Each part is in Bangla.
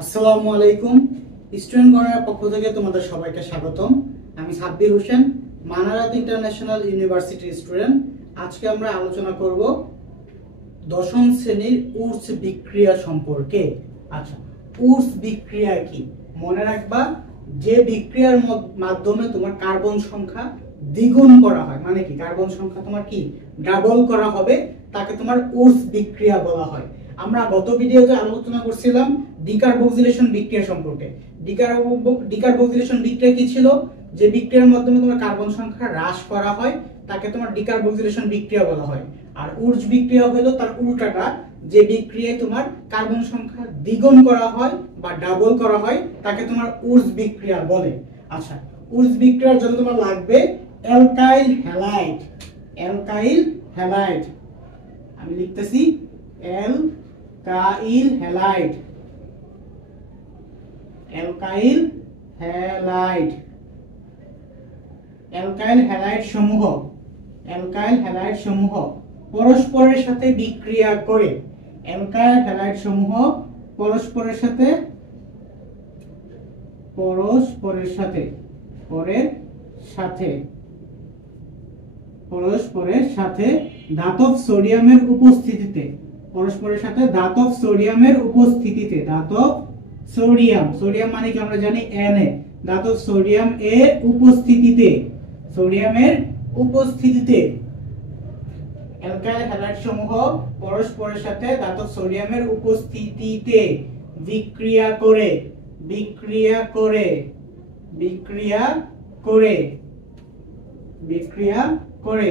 আসসালামু আলাইকুম। স্টুডেন্ট কর্নারের পক্ষ থেকে তোমাদের সবাইকে স্বাগতম। আমি সাব্বির হোসেন, মানারাত ইন্টারন্যাশনাল ইউনিভার্সিটির স্টুডেন্ট। আজকে আমরা আলোচনা করব দশম শ্রেণীর উর্স বিক্রিয়া সম্পর্কে। আচ্ছা, উর্স বিক্রিয়া কি? মনে রাখবা, যে বিক্রিয়ার মাধ্যমে তোমার কার্বন সংখ্যা দ্বিগুণ করা হয়, মানে কি কার্বন সংখ্যা তোমার কি ডাবল করা হবে, তাকে তোমার উর্স বিক্রিয়া বলা হয়। আমরা গত ভিডিওতে আলোচনা করছিলাম ডিকার্বক্সিলেশন বিক্রিয়া সম্পর্কে। ডিকার্বক্সিলেশন বিক্রিয়া কি ছিল? যে বিক্রিয়ার মাধ্যমে তোমার কার্বন সংখ্যা হ্রাস করা হয় তাকে তোমার ডিকার্বক্সিলেশন বিক্রিয়া বলা হয়। আর উর্স বিক্রিয়া হলো তার উল্টাটা, যে বিক্রিয়ায় তোমার কার্বন সংখ্যা দ্বিগুণ করা হয় বা ডাবল করা হয় তাকে তোমার উর্স বিক্রিয়া বলে। আচ্ছা, উর্স বিক্রিয়ার জন্য তোমার লাগবে অ্যালকাইল হ্যালাইড। অ্যালকাইল হ্যালাইড আমি লিখতেছি alkyl halide. Alkyl halide, alkyl halide সমূহ, অ্যালকাইল হ্যালাইড সমূহ পরস্পরের সাথে বিক্রিয়া করে, অ্যালকাইল হ্যালাইড সমূহ পরস্পরের সাথে পরস্পরের সাথে ধাতব সোডিয়ামের উপস্থিতিতে, পরস্পরের সাথে ধাতব সোডিয়ামের উপস্থিতিতে, ধাতব সোডিয়াম, সোডিয়াম মানে কি আমরা জানি Na, ধাতব সোডিয়াম এর উপস্থিতিতে, সোডিয়ামের উপস্থিতিতে অ্যালকাইল হ্যালাইড সমূহ পরস্পরের সাথে ধাতব সোডিয়ামের উপস্থিতিতে বিক্রিয়া করে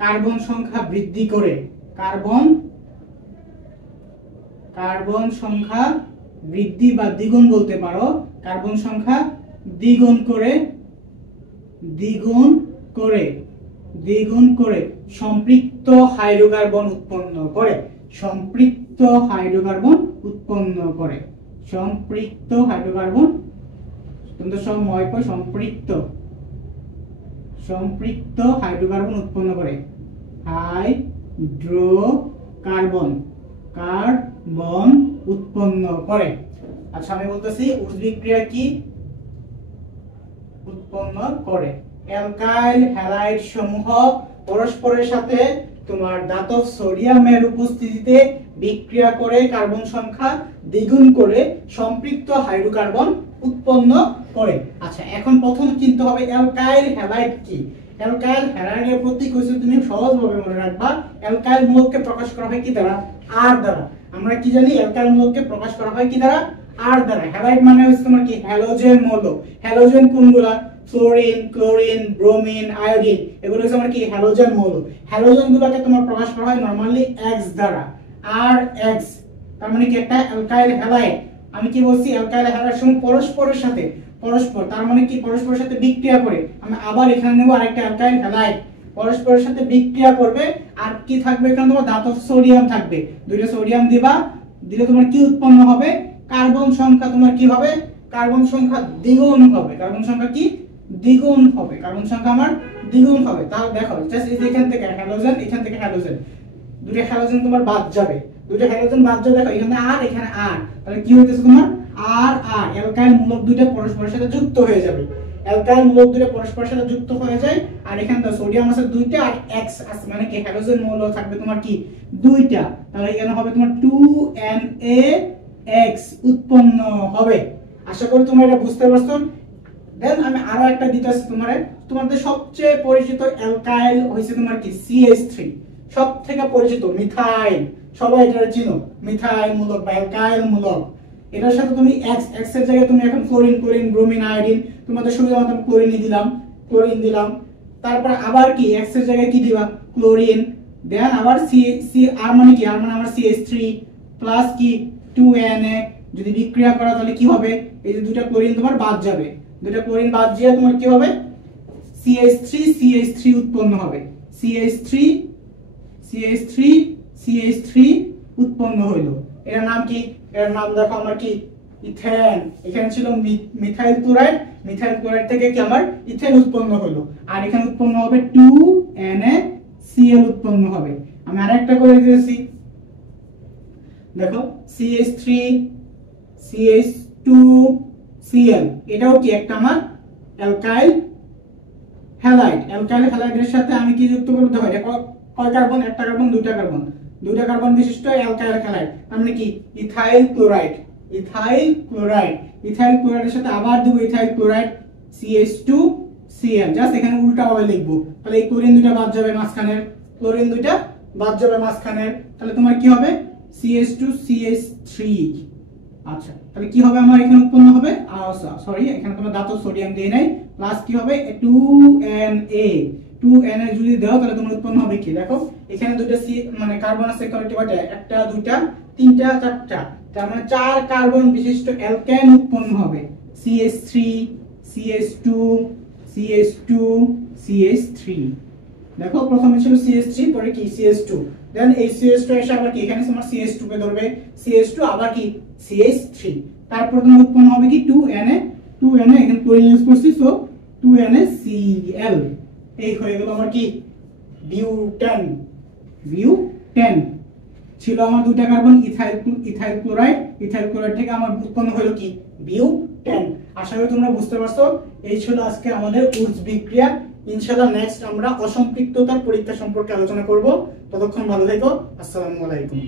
কার্বন সংখ্যা বৃদ্ধি করে, কার্বন সংখ্যা বৃদ্ধি বা দ্বিগুণ বলতে পারো, কার্বন সংখ্যা দ্বিগুণ করে সম্পৃক্ত হাইড্রোকার্বন উৎপন্ন করে, সম্পৃক্ত হাইড্রোকার্বন উৎপন্ন করে, সম্পৃক্ত হাইড্রোকার্বন, তোমরা সব ময় পাও, সম্পৃক্ত হাইড্রোকার্বন উৎপন্ন করে, হাইড্রোকার্বন উৎপন্ন করে। আচ্ছা, আমি বলতেছি উর্স বিক্রিয়া কি উৎপন্ন করে। অ্যালকাইল হ্যালাইড সমূহ পরস্পরের সাথে তোমার ধাতব সোডিয়ামের উপস্থিতিতে বিক্রিয়া করে কার্বন সংখ্যা দ্বিগুণ করে সম্পৃক্ত হাইড্রোকার্বন উৎপন্ন করে। আচ্ছা, এখন প্রথম চিনতে হবে অ্যালকাইল হ্যালাইড কি। অ্যালকাইল হ্যালাইডের প্রতীক হচ্ছে, তুমি সহজভাবে মনে রাখবা, অ্যালকাইল মূলককে প্রকাশ করা হয় কি দ্বারা? আর দ্বারা। আমরা কি জানি অ্যালকাইল মূলককে প্রকাশ করা হয় কি দ্বারা? আর দ্বারা। হ্যালাইড মানে হচ্ছে তোমার কি হ্যালোজেন মৌল। হ্যালোজেন কোনগুলা? ফ্লোরিন, ক্লোরিন, ব্রোমিন, আয়োডিন, এগুলো হচ্ছে আমার কি হ্যালোজেন মৌল। হ্যালোজেন গুলোকে তোমার প্রকাশ করা হয় নরমালি X দ্বারা, RH। তার মানে কি একটা অ্যালকাইল হ্যালাইড। আমি কি বলছি? অ্যালকাইল হ্যালাইড সমূহ পরস্পরের সাথে, তার মানে কি পরস্পরের সাথে বিক্রিয়া করে। আমি আবার এখানে নেব আরেকটা অ্যালকাইল হ্যালাইড, পরস্পরের সাথে বিক্রিয়া করবে। আর কি থাকবে এখানে? তোমার ধাতব সোডিয়াম থাকবে। দুইটা সোডিয়াম দিলে তোমার কি উৎপন্ন হবে? কার্বন সংখ্যা তোমার কি হবে? কার্বন সংখ্যা দ্বিগুণ হবে। কার্বন সংখ্যা কি দ্বিগুণ হবে? কার্বন সংখ্যা আমার দ্বিগুণ হবে। তাহলে দেখো, জাস্ট এই যে এখান থেকে হ্যালোজেন, এখান থেকে হ্যালোজেন, দুটো হ্যালোজেন তোমার বাদ যাবে, দুটো হ্যালোজেন বাদ যাবে। দেখো এখানে আর, এখানে আর, তাহলে কি হইতেছে তোমার? আর আর অ্যালকাইল মূলক দুটো পরস্পরের সাথে যুক্ত হয়ে যাবে। অ্যালকাইল মূলক দুটো পরস্পরের সাথে যুক্ত হয়ে যায়। আর এখানে তো সোডিয়াম আছে দুইটা আর X আছে, মানে কি হ্যালোজেন মৌল থাকবে তোমার কি দুইটা। তাহলে এখানে হবে তোমার 2NaX উৎপন্ন হবে। আশা করি তোমরা এটা বুঝতে পারছো। দেন আমি আরো একটা দিতেছি তোমাদের সবচেয়ে পরিচিত অ্যালকাইল হইছে তোমার কি CH3, সব থেকে পরিচিত মিথাইল, সবাই এটা চিনো, মিথাইল মূলক বা অ্যালকাইল মূলক। এটার সাথে তুমি X এর জায়গায় তুমি এখন ক্লোরিন, ব্রোমিন, আয়োডিন, তোমাদের সুবিধা মতো ক্লোরিন দিলাম। তারপর আবার কি X এর জায়গায় কি দিবা? ক্লোরিন। দেন আবার আর মানে কি? আর মানে আমার CH3 প্লাস কি 2Na। যদি বিক্রিয়া করা তাহলে কি হবে? এই যে দুটো ক্লোরিন তোমার বাদ যাবে, দুটো ক্লোরিন বাদ গিয়ে তোমার কি হবে? CH3 উৎপন্ন হবে। CH3 উৎপন্ন হইলো। এর নাম কি? এর নাম দেখো আমার কি ইথেন। এখানে ছিল মিথাইল ক্লোরাইড থেকে কি আমার ইথেন উৎপন্ন হলো। আর এখানে উৎপন্ন হবে 2NaCl উৎপন্ন হবে। আমি আরেকটা করে দিয়েছি, দেখো CH3 CH2Cl, এটাও কি একটা আমার অ্যালকাইল হ্যালাইড। অ্যালকাইল হ্যালাইডের সাথে আমি কি যুক্ত করতে হয়? এটা কয় কার্বন? একটা কার্বন, দুইটা কার্বন, দুইটা কার্বন বিশিষ্ট অ্যালকাইল হ্যালাইড। তার মানে কি ethyl chloride. Ethyl chloride, ethyl ক্লোরাইডের সাথে আবার দেব ইথাইল ক্লোরাইড CH2Cl। জাস্ট এখানে উল্টা ভাবে লিখবো, তাহলে এই ক্লোরিন দুইটা বাদ যাবে মাঝখানের, ক্লোরিন দুইটা বাদ যাবে মাঝখানের, তাহলে তোমার কি হবে CH2CH3। আচ্ছা, তাহলে কি হবে আমার এখানে উৎপন্ন হবে, সরি এখানে কোনো ধাতব সোডিয়াম দিয়ে নাই, প্লাস কি হবে 2Na। 2Na যদি দাও তাহলে তোমার উৎপন্ন হবে কি, দেখো এখানে দুটো সি মানে কার্বন আছে কয়টা, একটা দুইটা তিনটা চারটা, তার মানে 4 কার্বন বিশিষ্ট অ্যালকেন উৎপন্ন হবে। CH3 CH2 CH2 CH3। দেখো প্রথমে ছিল CH3, পরে কি CH2, দেন এই CH2 এসে আবার কি এখানে তোমার CH2 কে ধরবে, CH2 আবার কি CH3, তারপর তোমার উৎপন্ন হবে কি 2Na। 2Na এখানে ক্লোরিন ইউজ করছি, সো 2NaCl। এই হয়ে গেল আমার কি বিউটেন। বিউটেন ছিল আমার দুইটা carbon, ethyl chloride, ethyl chloride থেকে আমার উৎপন্ন হলো কি বিউটেন। আশা করি তোমরা বুঝতে পারছো। এই ছিল আজকে আমাদের উৎস বিক্রিয়া। ইনশাআল্লাহ নেক্সট আমরা অসম্পৃক্ততার পরীক্ষা সম্পর্কে আলোচনা করব। ততক্ষণ ভালো থেকো। আসসালামু আলাইকুম।